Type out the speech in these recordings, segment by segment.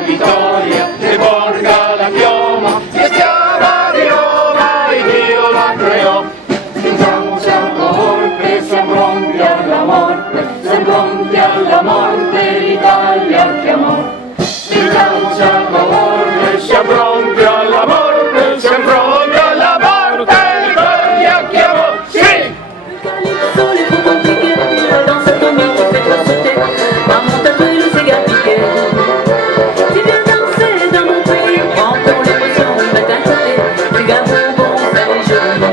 la vittoria che Borga la chioma, che schiava di Roma e Dio la creò. Alla morte l'Italia chiamò. Siamo morte, siamo pronti alla morte, siamo pronti alla morte, l'Italia chiamò. Sì! Calypso, les trop compliqués, dans cette comique qui fait trop sauter, maman t'a pris le cigare piqué. Tu viens danser dans mon pays, prends ton émotion, mets d'un côté, cigare bonbon, ça les jeunes.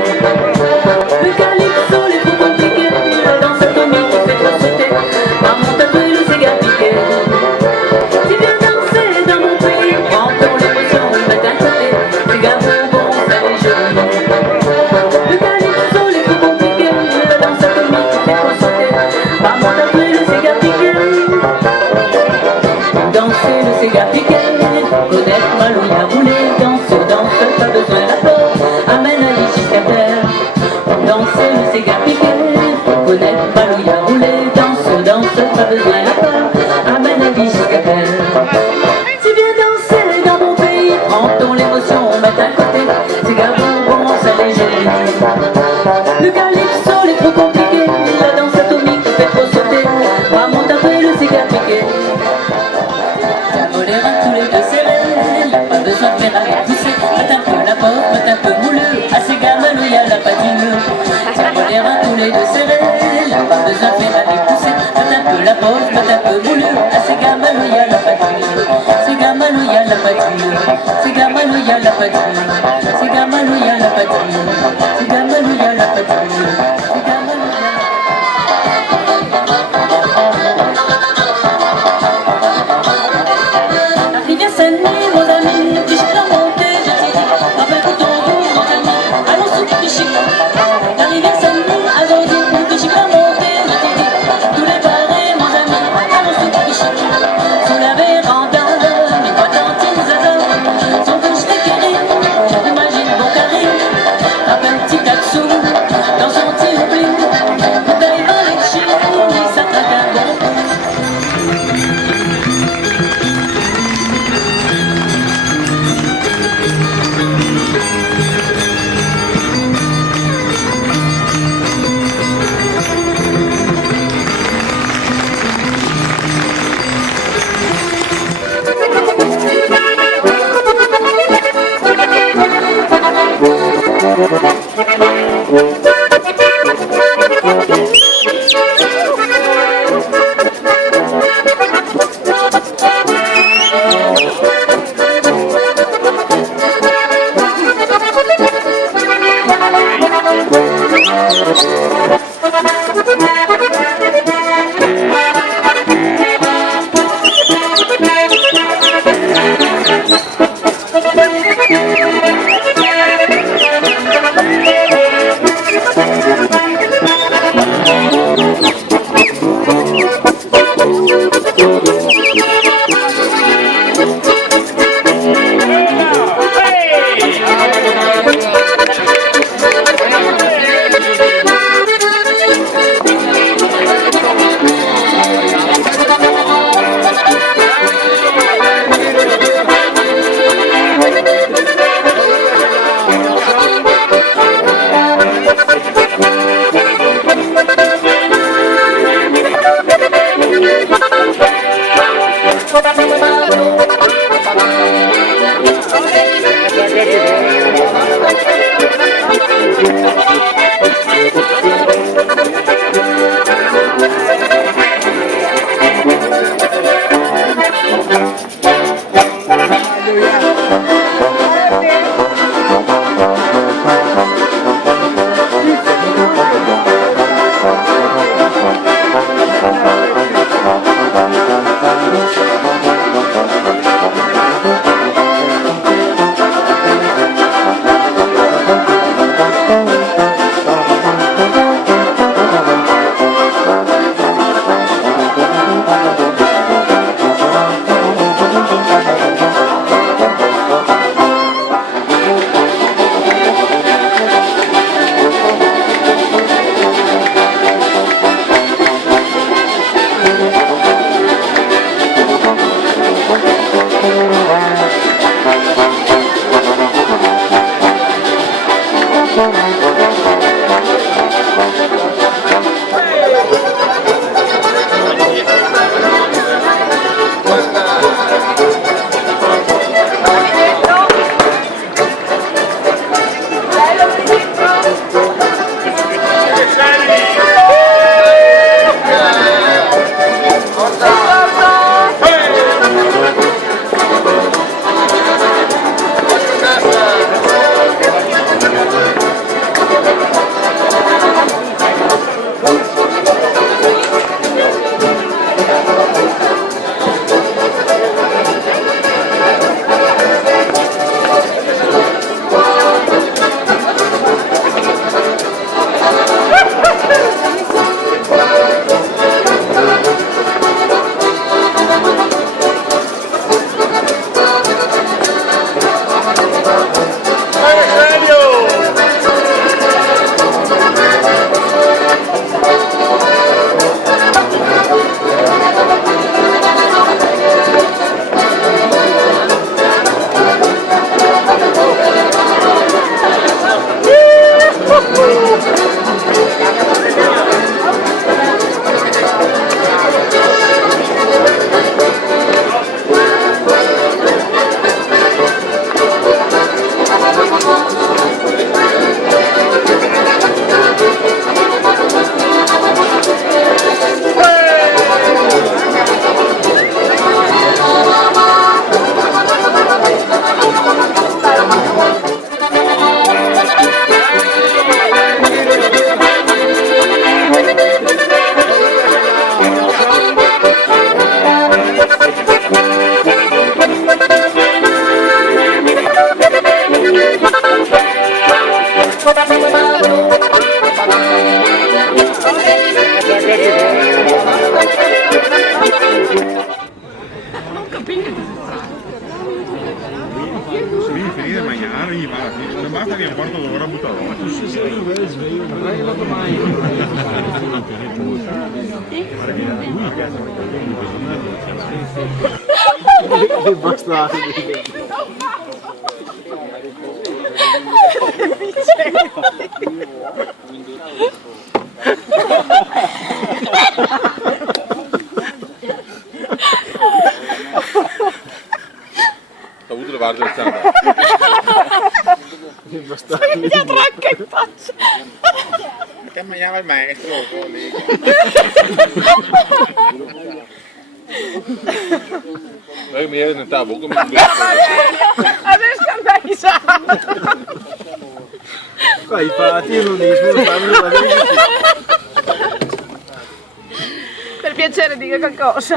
Le calypso, les trop compliqués, dans cette comique qui fait trop sauter, maman t'a pris le cigare piqué. Tu viens danser dans mon pays, prends ton émotion, mets d'un côté, cigare bonbon, ça les jeunes. Le calypso, les trop compliqués, dans cette comique qui fait trop sauter, maman t'a pris le cigare piqué. Danser le cigare piqué, connaître Malouya rouler, danse, pas besoin d'apport, amène Ali jusqu'à terre. Danser le cigare piqué, connaître Malouya rouler, danse, pas besoin d'apport, amène Ali jusqu'à terre. Tu viens danser dans mon pays, prends ton émotion, mets à côté, cigare bonbon, ça les jeunes. Le calypso, les trop compliqués, la danse atomique qui fait trop sauter, maman t'a pris le cigare piqué. Les reins tous les deux serrés, y'a pas besoin de faire à pousser. Mets un peu la porte, mets un peu mouleux, à ces gamins y'a la patine. Tiens-moi les reins tous les deux serrés, y'a pas besoin de faire à les pousser. Mets un peu la porte, mets un peu mouleux, à ces gamins y'a la patine. Ces gamins y'a la patine, ces gamins y'a la patine, ces gamins y'a la patine, ces gamins y'a la patine, ces gamins y'a la patine. La rivière Seine-Nuit, mon ami, puis je l'ai montée, je t'ai dit, avec ton goût, mon ami, allons sous les pichis. La rivière Seine-Nuit, Azordi, puis je l'ai montée, je t'ai dit, tous les barrés, mon ami, allons sous les pichis. Sous la véranda, mes potes tantines Zaza, sont bouches d'équerries, j'imagine bon carré, avec un petit taxou, dans son petit oubli, bouteille dans les chines, ça traque un bon coup. lì da mangiare, gli va, non basta che un quarto d'ora butta l'ora. Ho avuto le varze del sangue. Perché mi ha tracca in faccia. Perché mangiava il maestro lì. Lei mi era nel tavolo come Adesso andai già. Qua i fatti non fanno Per piacere dica qualcosa.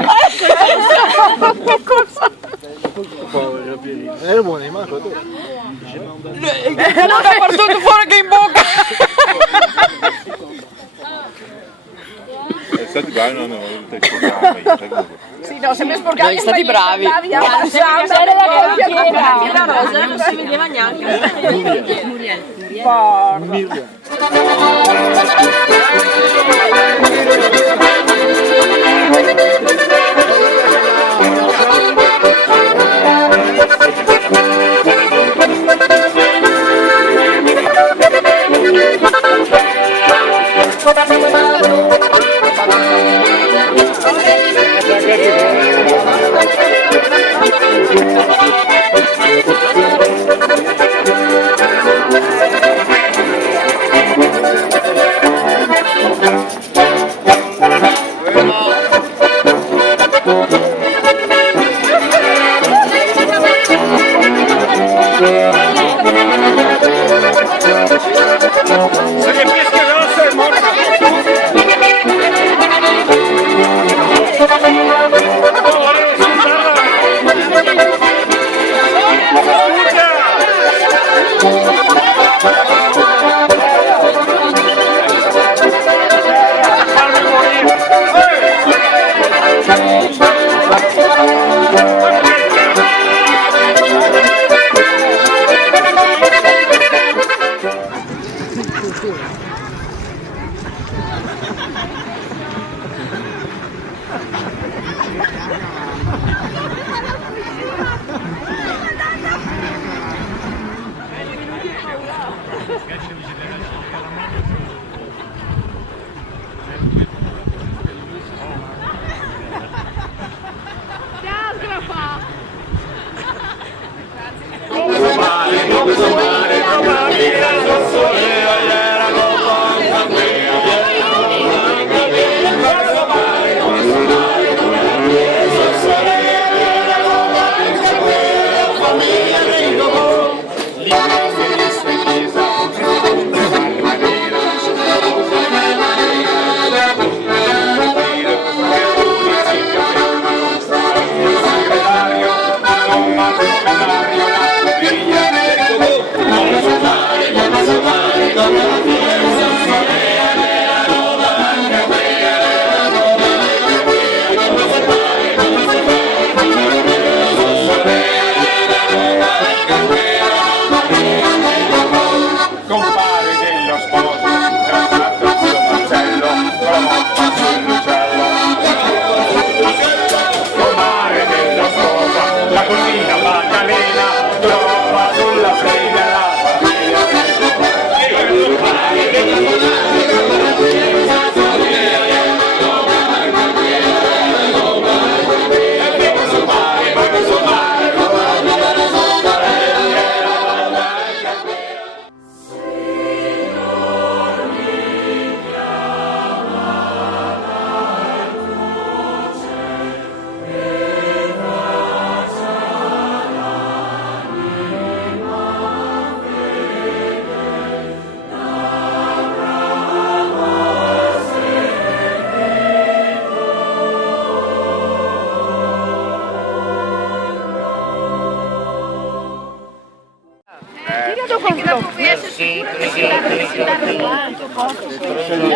povero Pierino. Era buono, ma tu. Non ha portato fuori che in bocca. stati bravi, no, Sì, no, sempre sporcati. Stati bravi. C'era la rosa, non si vedeva neanche. Muriel. Roma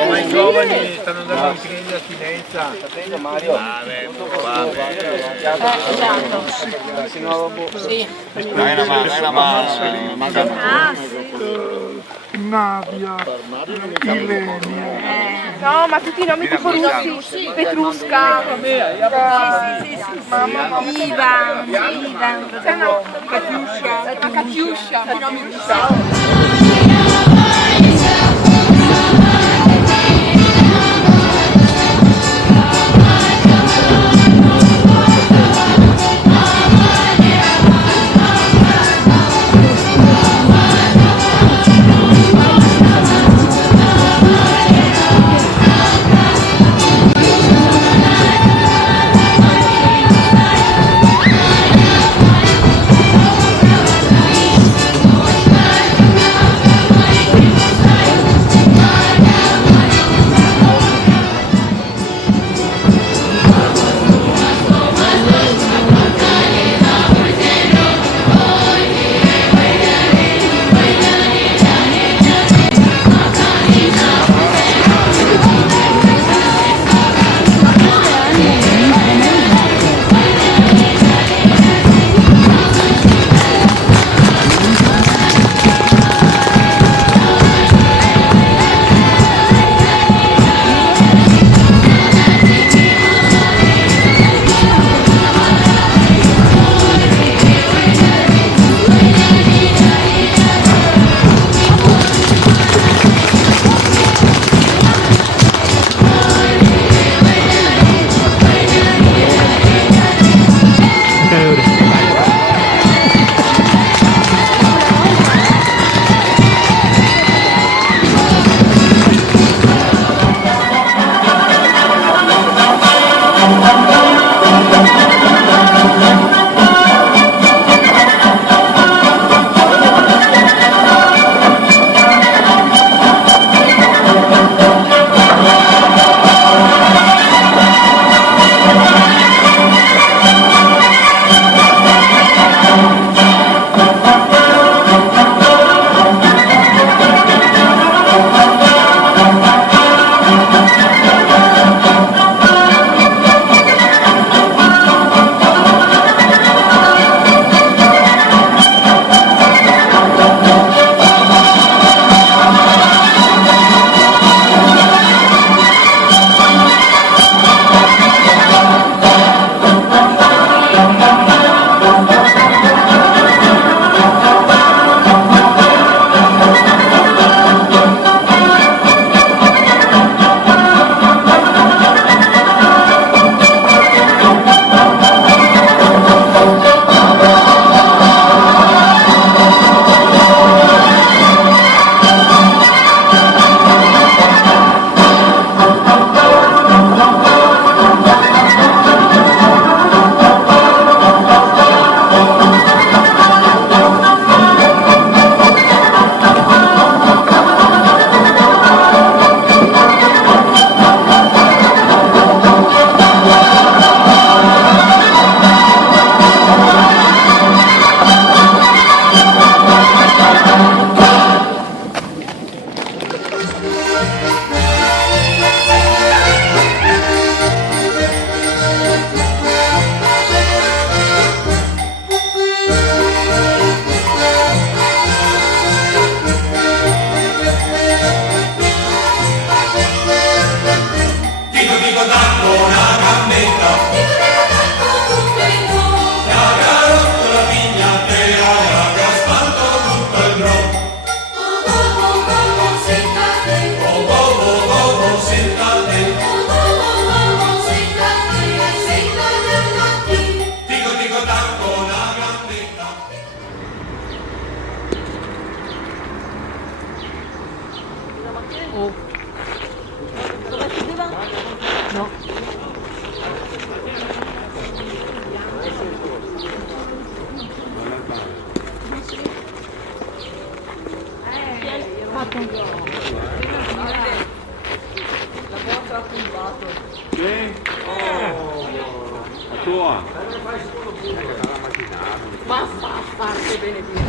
Ma i giovani stanno andando in crisi di astinenza. Mario? Dai una mano. Nadia, Ilenia. No, ma tutti i nomi tipo russi, Petrusca, mamma Ivan, Katiuscia, i nomi russi. tua. Ma fa, che bene dire.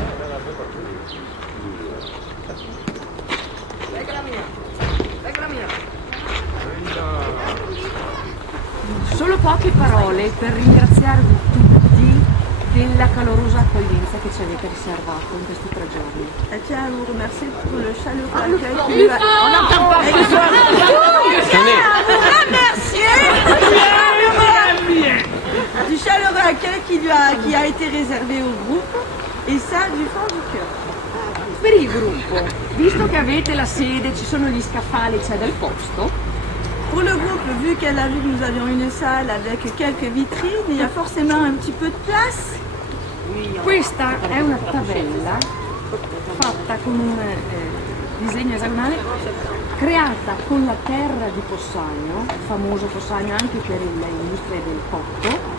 poche parole per ringraziarvi tutti della calorosa accoglienza che ci avete riservato in questi 3 giorni. Je tiens à vous remercier pour le chaleureux accueil qui nous a... Du chaleureux accueil qui a été réservé au groupe, et ça du fond du cœur. Per il gruppo, visto che avete la sede, ci sono gli scaffali, c'è del posto. Pour le groupe, vu qu'elle a vu que nous avions une salle avec quelques vitrines, il y a forcément un petit peu de place. Questa è una tabella fatta con un disegno esagonale creata con la terra di Fossagno, famoso Fossagno anche per l'industria del cotto,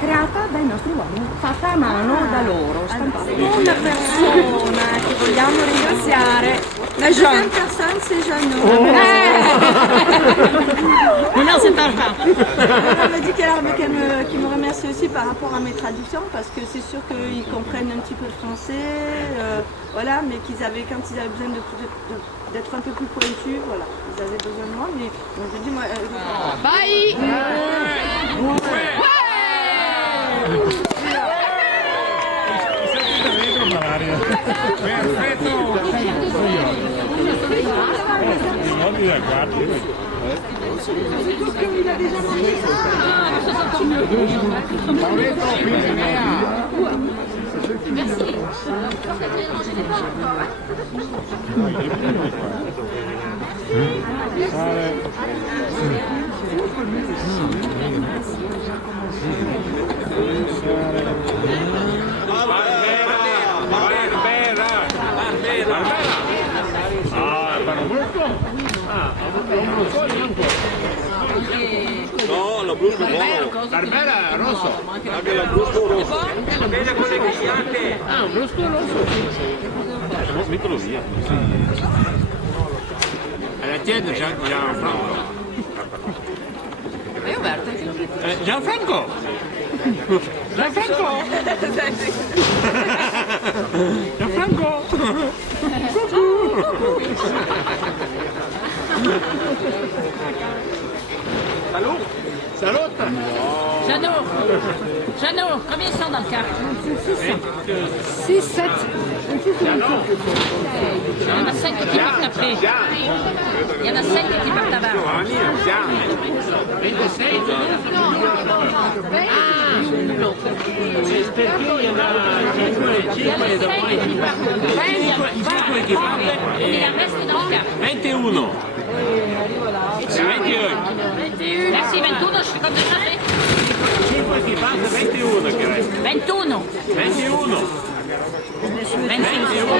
creata dai nostri uomini, fatta a mano da loro, stampata. Una persona che vogliamo ringraziare. La deuxième personne, c'est Jeannot. Non, c'est pas ça. Elle m'a dit qu'il me remercie aussi par rapport à mes traductions, parce que c'est sûr qu'ils comprennent un petit peu le français, voilà, mais quand ils avaient besoin d'être un peu plus pointus, voilà, ils avaient besoin de moi, mais bon, je dis moi... Vai! No, lo brusco buono. Barbera rosso. Anche lo brusco rosso. Vede con le bianche. Ah, un brusco rosso. Mettilo via. Alla tienda Gianfranco. E Umberto? Gianfranco! Gianfranco! Gianfranco! Salut! Salut! Jeannot, combien ils sont dans le carré? 6, 7. Il y en a 5 qui partent après. Il y en a 5 qui partent avant. Il en reste dans le carré. 21. Merci, 21, je fais comme ça. 5 che passa, 21 che resta. 21. 21. 21.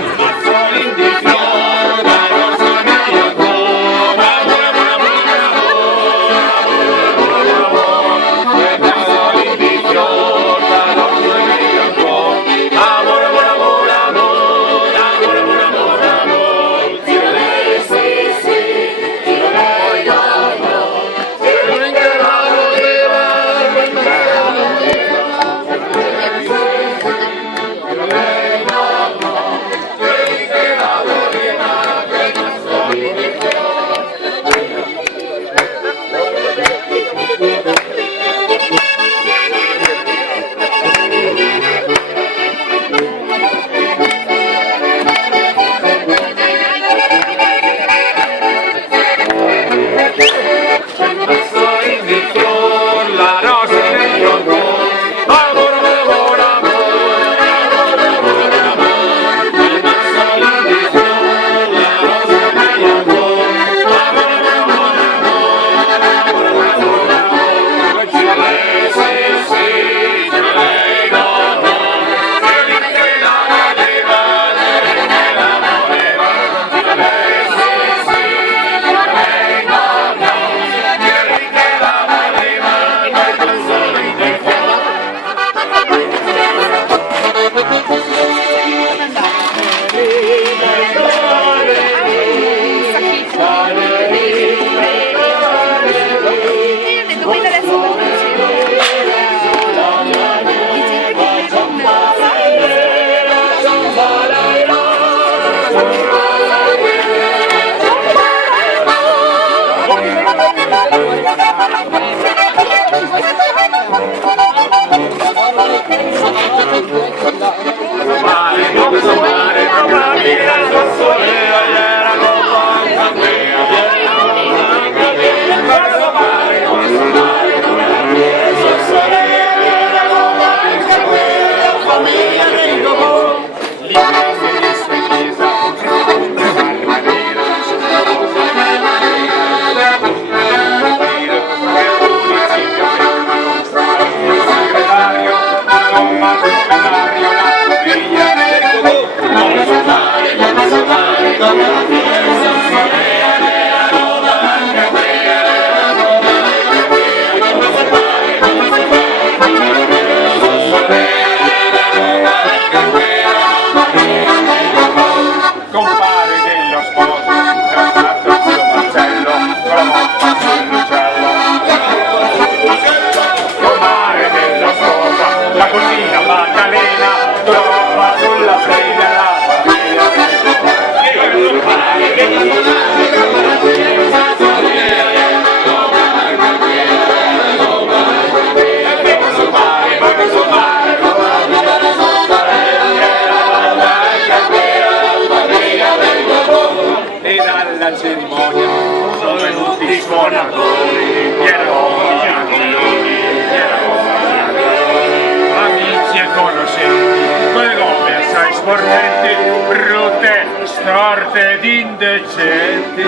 Storte ed indecenti,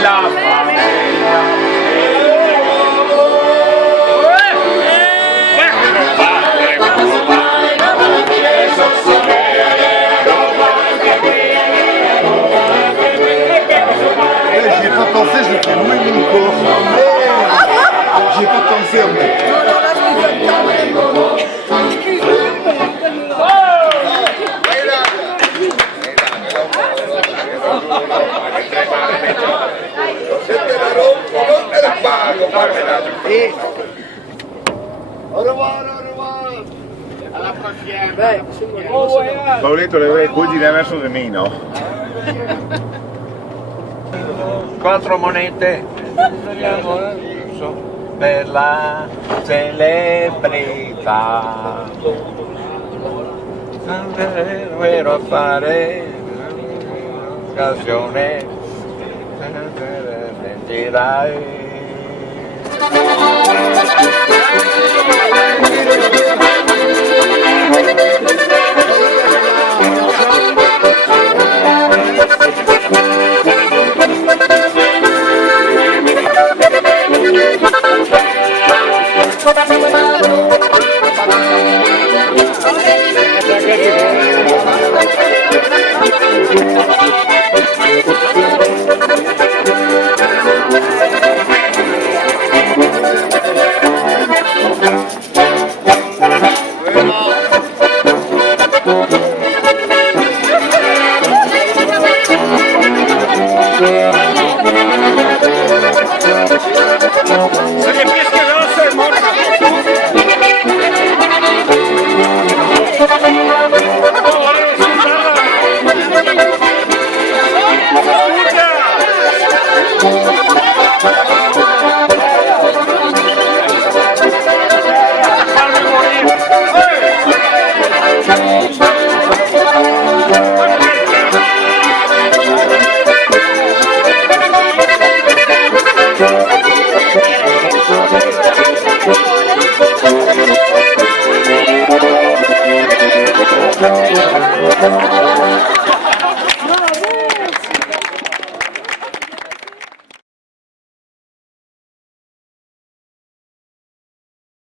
la famiglia. J'y ai pas pensé, je fais louer mon corps. Merde, j'y ai pas pensé en fait. Paoletto le cugine verso di me, no? 4 monete per la celebrità. Vero a fare occasione, sentirai. Thank you.